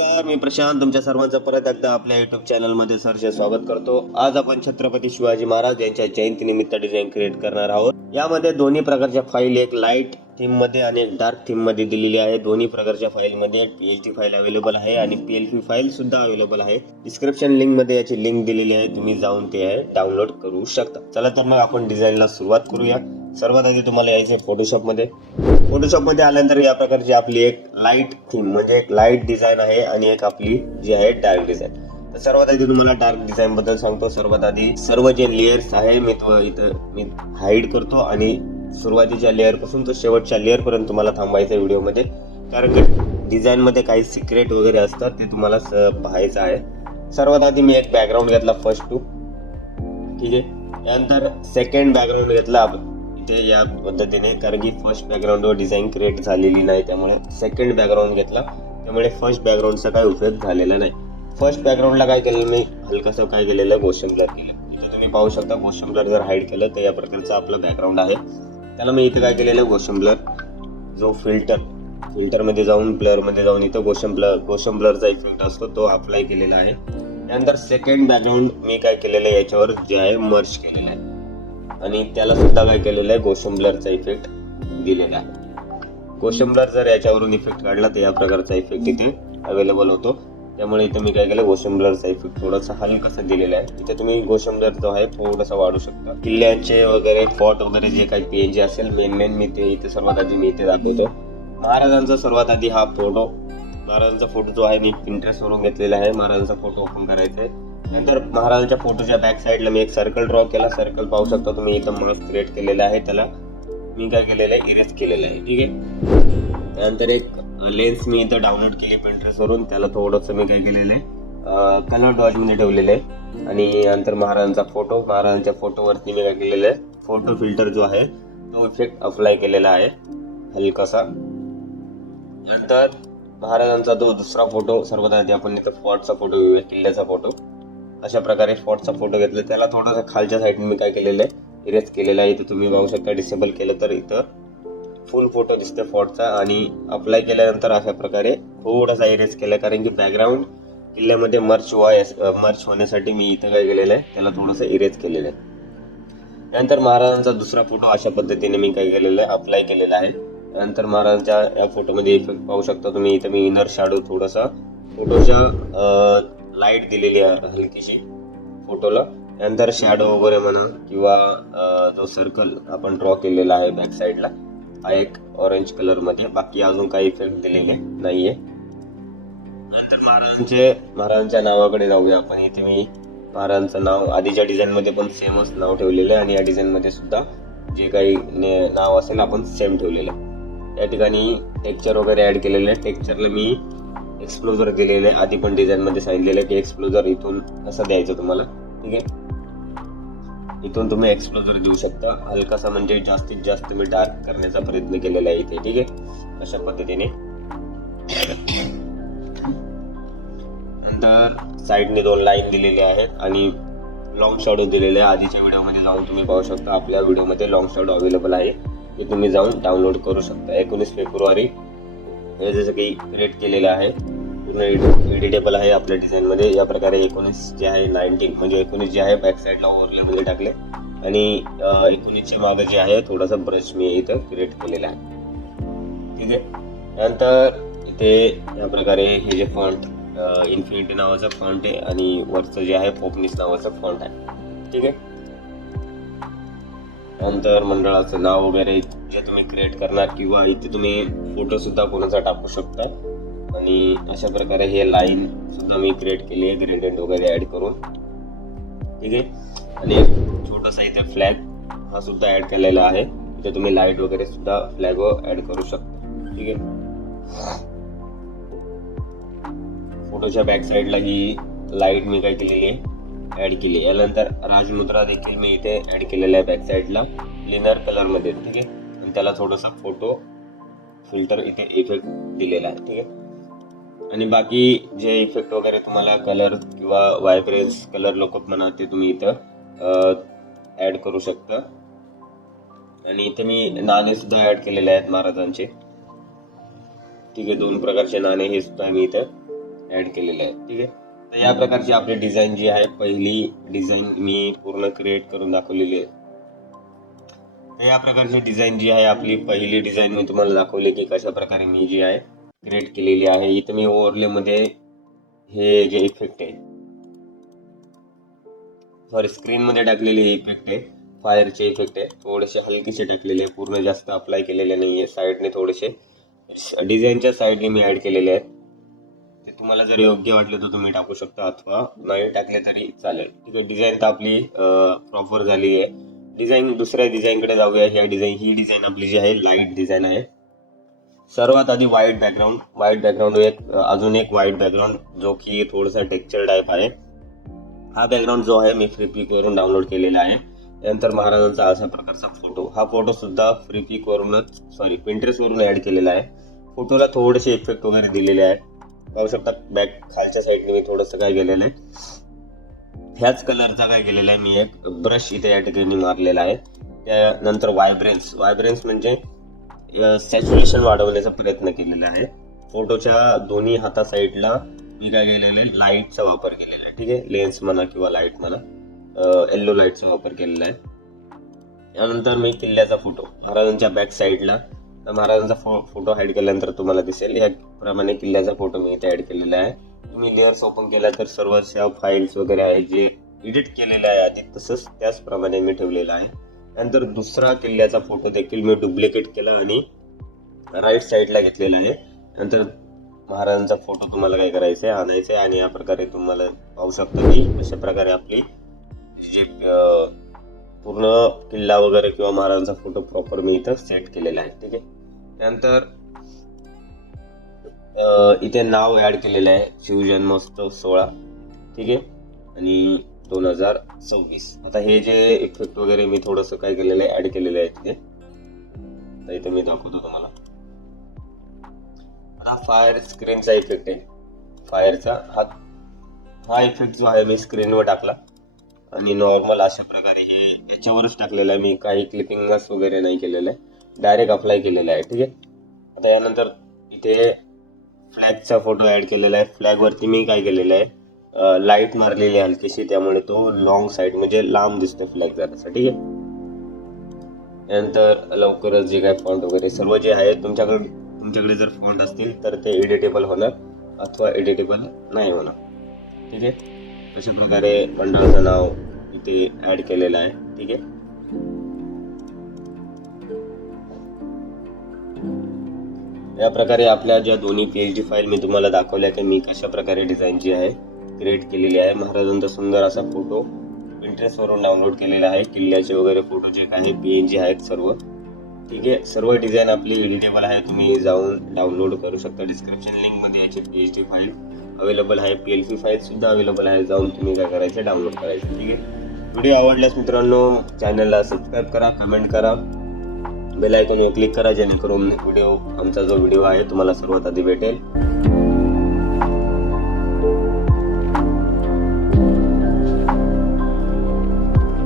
नमस्कार, मी प्रशांत तुमच्या सर्वांचं परत एकदा आपल्या युट्यूब चॅनलमध्ये सरसे स्वागत करतो. आज आपण छत्रपती शिवाजी महाराज यांच्या जयंतीनिमित्त डिझाईन क्रिएट करणार आहोत. यामध्ये दोन्ही प्रकारच्या फाईल, एक लाईट थीम मध्ये आणि एक डार्क थीम मध्ये दिलेली आहे. दोन्ही प्रकारच्या फाईल मध्ये PNG फाईल अवेलेबल आहे आणि PLP फाईल सुद्धा अवेलेबल आहे. डिस्क्रिप्शन लिंक मध्ये याची लिंक दिलेली आहे, तुम्ही जाऊन ते डाउनलोड करू शकता. चला तर मग आपण डिझाईनला सुरुवात करूया. सर्वात आधी तुम्हाला यायचे फोटोशॉप मध्ये आल्यानंतर या प्रकारची आपली एक लाईट थीम म्हणजे एक लाईट डिझाईन आहे आणि एक आपली जी आहे डार्क डिझाईन. तर सर्वात आधी तुम्हाला डार्क डिझाईन बद्दल सांगतो. सर्वात आधी सर्व जे लेयर्स आहे मी हाईड करतो आणि सुरुवातीच्या लेअर पासून तर शेवटच्या लेअर पर्यंत तुम्हाला थांबायचं व्हिडिओमध्ये, कारण की डिझाईन मध्ये काही सिक्रेट वगैरे असतात ते तुम्हाला पाहायचं आहे. सर्वात आधी मी एक बॅकग्राऊंड घेतला फर्स्ट टू, ठीक आहे. त्यानंतर सेकंड बॅकग्राऊंड घेतला इथे या पद्धतीने, कारण की फर्स्ट बॅकग्राऊंडवर डिझाईन क्रिएट झालेली नाही, त्यामुळे सेकंड बॅकग्राऊंड घेतला. त्यामुळे फर्स्ट बॅकग्राऊंडचा काही उपयोग झालेला नाही. फर्स्ट बॅकग्राऊंडला काय केलेलं मी हलकासं काय केलेलं मोशन ब्लर केलं. इथे तुम्ही पाहू शकता मोशन ब्लर जर हाईड केलं तर या प्रकारचा आपला बॅकग्राऊंड आहे. त्याला मी इथे काय केलेलं मोशन ब्लर जो फिल्टर मध्ये जाऊन ब्लर मध्ये जाऊन इथं मोशन ब्लरचा इफेक्ट असतो तो अप्लाय केलेला आहे. त्यानंतर सेकंड बॅकग्राऊंड मी काय केलेलं आहे याच्यावर जे आहे मर्ज केलेलं आहे आणि त्याला सुद्धा काय केलेलं आहे गोशन ब्लरचा इफेक्ट दिलेला आहे. गोशन ब्लर जर याच्यावरून इफेक्ट काढला तर या प्रकारचा इफेक्ट इथे अवेलेबल होतो. त्यामुळे इथे मी काय केलं गोशन ब्लरचा इफेक्ट थोडासा हलकासा दिलेला आहे. इथे तुम्ही गोशन ब्लर जो आहे थोडासा वाढू शकता. किल्ल्यांचे वगैरे फॉट वगैरे जे काही PNG असेल मेन मी ते इथे सर्वात आधी मी इथे दाखवतो. महाराजांचा सर्वात आधी हा फोटो, महाराजांचा फोटो जो आहे मी Pinterest वरून घेतलेला आहे. महाराजांचा फोटो ओपन करायचा आहे. नंतर महाराजांच्या फोटोच्या बॅक साईडला मी एक सर्कल ड्रॉ केला. सर्कल पाहू शकता तुम्ही, इथं मास्क क्रिएट केलेला आहे, त्याला मी काय केलेलं आहे इरेज केलेलं आहे, ठीक आहे. त्यानंतर एक लेन्स मी इथं डाउनलोड केली Pinterest वरून, त्याला थोडंसं मी काय केलेलं आहे कलर डॉज मध्ये ठेवलेलं आहे. आणि नंतर महाराजांच्या फोटोवरती मी काय केलेलं आहे फोटो फिल्टर जो आहे तो इफेक्ट अप्लाय केलेला आहे हलकासा. नंतर महाराजांचा जो दुसरा फोटो, सर्वात आधी आपण इथं फॉर्टचा फोटो घेऊया, किल्ल्याचा फोटो. अशा प्रकारे फॉर्टचा फोटो घेतला, त्याला थोडंसं खालच्या साईडने मी काय केलेलं आहे इरेज केलेला आहे. इथे तुम्ही पाहू शकता, डिसेबल केलं तर इथं फुल फोटो दिसते फॉर्टचा. आणि अप्लाय केल्यानंतर अशा प्रकारे थोडासा इरेज केला, कारण की बॅकग्राऊंड किल्ल्यामध्ये मर्च होण्यासाठी मी इथं काय केलेलं आहे त्याला थोडंसं इरेज केलेलं आहे. त्यानंतर महाराजांचा दुसरा फोटो अशा पद्धतीने मी काय केलेलं आहे अप्लाय केलेला आहे. त्यानंतर महाराजांच्या या फोटोमध्ये इफेक्ट पाहू शकता तुम्ही, इथं मी इनर शॅडो थोडासा फोटोच्या लाईट दिलेली आहे हलकीशी फोटोला. त्यानंतर शॅडो वगैरे म्हणा किंवा जो सर्कल आपण ड्रॉ केलेला आहे बॅक साईडला हा एक ऑरेंज कलर मध्ये, बाकी अजून काही इफेक्ट दिलेले नाहीये. नंतर महाराजांच्या नावाकडे जाऊया आपण. इथे मी महाराजांचं नाव आधीच्या डिझाईन मध्ये पण सेमच नाव ठेवलेलं आहे आणि या डिझाईन मध्ये सुद्धा जे काही नाव असेल आपण सेम ठेवलेलं आहे. या ठिकाणी टेक्स्चर वगैरे ऍड केलेलं आहे. टेक्स्चरला मी एक्सप्लोजर दिलेलं आहे. आधी पण डिझाईन मध्ये सांगितलेलं आहे की एक्सप्लोजर इथून कसं द्यायचं तुम्हाला, ठीक आहे. इथून तुम्ही एक्सप्लोजर देऊ शकता हलकासा, म्हणजे जास्तीत जास्त मी डार्क करण्याचा प्रयत्न केलेला आहे इथे, ठीक आहे, अशा पद्धतीने. नंतर साईडने 2 लाईन दिलेले आहेत आणि लॉंग शॅडो दिलेले आहे. आधीच्या व्हिडिओमध्ये जाऊन तुम्ही पाहू शकता, आपल्या व्हिडिओमध्ये लॉंग शॅडो अवेलेबल आहे, ते तुम्ही जाऊन डाउनलोड करू शकता. 19 फेब्रुवारी हे जसं काही क्रिएट केलेलं आहे, पूर्ण एडिटेबल आहे आपल्या डिझाईन मध्ये. या प्रकारे 19 जे आहे 19 म्हणजे 19 जे आहे बॅक साईडला ओव्हरले मध्ये टाकले आणि 19 मागे जे आहे थोडासा ब्रश मी इथं क्रिएट केलेला आहे, ठीक आहे. त्यानंतर इथे या प्रकारे हे जे फॉन्ट इन्फिनिटी नावाचं फॉन्ट आहे आणि वरचं जे आहे पोपनीस नावाचं फॉन्ट आहे, ठीक आहे. नंतर मंडळाचं नाव वगैरे जे तुम्ही क्रिएट करणार किंवा इथे तुम्ही फोटो सुद्धा कोणाचा टाकू शकता. आणि अशा प्रकारे हे लाईन सुद्धा मी क्रिएट केली आहे ग्रेडियंट वगैरे ऍड करून, ठीक आहे. आणि एक छोटासा इथे फ्लॅग हा सुद्धा ऍड केलेला आहे. इथे तुम्ही लाईट वगैरे सुद्धा फ्लॅगवर ऍड करू शकता, ठीक आहे. फोटोच्या बॅक साईडला ही लाईट मी काय केलेली आहे ऍड केली. यानंतर राजमुद्रा देखील मी इथे ऍड केलेला आहे बॅक साईडला लिनर कलर मध्ये, ठीक आहे. आणि त्याला थोडासा फोटो फिल्टर इथे इफेक्ट दिलेला आहे, ठीक आहे. आणि बाकी जे इफेक्ट वगैरे तुम्हाला कलर किंवा व्हायब्रन्स कलर लुकअप म्हणा ते तुम्ही इथं ऍड करू शकता. आणि इथे मी नाणे सुद्धा ऍड केलेले आहेत महाराजांचे, ठीक आहे. 2 प्रकारचे नाणे हे सुद्धा मी इथं ऍड केलेले आहेत. ठीक आहे, तर या प्रकारची आपली डिझाईन जी आहे, पहिली डिझाईन मी पूर्ण क्रिएट करून दाखवलेली आहे. तर या प्रकारची डिझाईन जी आहे, आपली पहिली डिझाईन मी तुम्हाला दाखवली की कशा प्रकारे मी जी आहे क्रिएट केलेली आहे. इथं मी ओव्हरले मध्ये हे जे इफेक्ट आहे, सॉरी स्क्रीन मध्ये टाकलेली हे इफेक्ट आहे, फायरचे इफेक्ट आहे, थोडेसे हलकेसे टाकलेले आहे, पूर्ण जास्त अप्लाय केलेले नाहीये. साईडने थोडेसे डिझाईनच्या साईडने मी ऍड केलेले आहेत. ते तुम्हाला जर योग्य वाटले तर तुम्ही टाकू शकता अथवा नाही टाकले तरी चालेल. ठीक आहे, डिझाईन तर आपली प्रॉपर झाली आहे. डिझाईन दुसऱ्या डिझाईनकडे जाऊया. ही डिझाईन आपली जी आहे लाईट डिझाईन आहे. सर्वात आधी व्हाईट बॅकग्राऊंड अजून एक व्हाईट बॅकग्राऊंड जो की थोडासा टेक्स्चर टाईप आहे. हा बॅकग्राऊंड जो आहे मी फ्रीपिक वरून डाउनलोड केलेला आहे. त्यानंतर महाराजांचा अशा प्रकारचा फोटो, हा फोटो सुद्धा फ्रीपिक वरूनच पिंटरेस्ट वरून ऍड केलेला आहे. फोटोला थोडेसे इफेक्ट वगैरे दिलेले आहेत, पाहू शकता. बॅक खालच्या साईडने मी थोडंसं काय केलेलं आहे, ह्याच कलरचा काय केलेला आहे, मी एक ब्रश इथे या ठिकाणी मारलेला आहे. त्यानंतर व्हायब्रन्स म्हणजे सॅच्युरेशन वाढवण्याचा प्रयत्न केलेला आहे. फोटोच्या दोन्ही हाता साईडला मी काय केलेलं आहे, लाईटचा वापर केलेला आहे. ठीक आहे, लेन्स म्हणा किंवा लाईट म्हणा, येल्लो लाईटचा वापर केलेला आहे. त्यानंतर मी किल्ल्याचा फोटो, महाराजांच्या बॅक साईडला महाराजांचा फोटो ऍड केल्यानंतर तुम्हाला दिसेल याप्रमाणे किल्ल्याचा फोटो मी इथे ऍड केलेला आहे. तुम्ही लेअर्स ओपन केला तर सर्व फाईल्स वगैरे आहेत जे एडिट केलेले आहे आधी, तसंच त्याचप्रमाणे मी ठेवलेला आहे. त्यानंतर दुसरा किल्ल्याचा फोटो देखील मी डुप्लिकेट केला आणि राईट साईडला घेतलेला आहे. नंतर महाराजांचा फोटो तुम्हाला काय करायचं आहे, आणायचं आहे आणि या प्रकारे तुम्हाला पाहू शकता की अशा प्रकारे आपली जे पूर्ण किल्ला वगैरे किंवा महाराजांचा फोटो प्रॉपर मी इथं सेट केलेला आहे. ठीक आहे, त्यानंतर इथे नाव ऍड केलेलं आहे, शिवजन्मोत्सव 16. ठीक आहे, आणि 2026. आता हे जे इफेक्ट वगैरे मी थोडंसं काय केलेलं आहे, ऍड केलेलं आहे तिथे. तर इथे मी दाखवतो तुम्हाला. हा फायर स्क्रीनचा इफेक्ट आहे. फायरचा हा इफेक्ट जो आहे मी स्क्रीनवर टाकला आणि नॉर्मल अशा प्रकारे हे याच्यावरच टाकलेलं आहे. मी काही क्लिपिंग वगैरे नाही केलेलं आहे, डायरेक्ट अप्लाय केलेलं आहे. ठीक आहे, आता यानंतर इथे फ्लॅगचा फोटो ऍड केलेला आहे. फ्लॅग वरती मी काय केलेलं आहे, लाईट मारलेली आहे हलकीशी, त्यामुळे तो लॉंग साईड म्हणजे लांब दिसतो फ्लॅग जरासा. ठीक आहे, त्यानंतर लवकरच जे काय फॉन्ट वगैरे सर्व जे आहे, तुमच्याकडे जर फॉन्ट असतील तर ते एडिटेबल होणार अथवा एडिटेबल नाही होणार. ठीक आहे, अशा प्रकारे पंडाळचं नाव इथे ऍड केलेलं आहे. ठीक आहे, या प्रकारे आपल्या ज्या दोन्ही PNG फाईल मी तुम्हाला दाखवल्या की मी कशा प्रकारे डिझाईन जी आहे क्रिएट केलेली आहे. महाराजांचा सुंदर असा फोटो पिंटरेस्ट वरून डाउनलोड केलेला आहे. किल्ल्याचे वगैरे फोटो जे काही PNG आहेत सर्व. ठीक आहे, सर्व डिझाईन आपली एडिटेबल आहे, तुम्ही जाऊन डाउनलोड करू शकता. डिस्क्रिप्शन लिंक मध्ये याची PNG फाईल अवेलेबल आहे, PLP फाईल सुद्धा अवेलेबल आहे, जाऊन तुम्ही काय करायचं, डाउनलोड करायचं. ठीक आहे, व्हिडिओ आवडल्यास मित्रांनो चॅनलला सबस्क्राईब करा, कमेंट करा, बेल आयकॉनवर क्लिक करा, जेणेकरून आमचा जो व्हिडिओ आहे तुम्हाला सर्वात आधी भेटेल.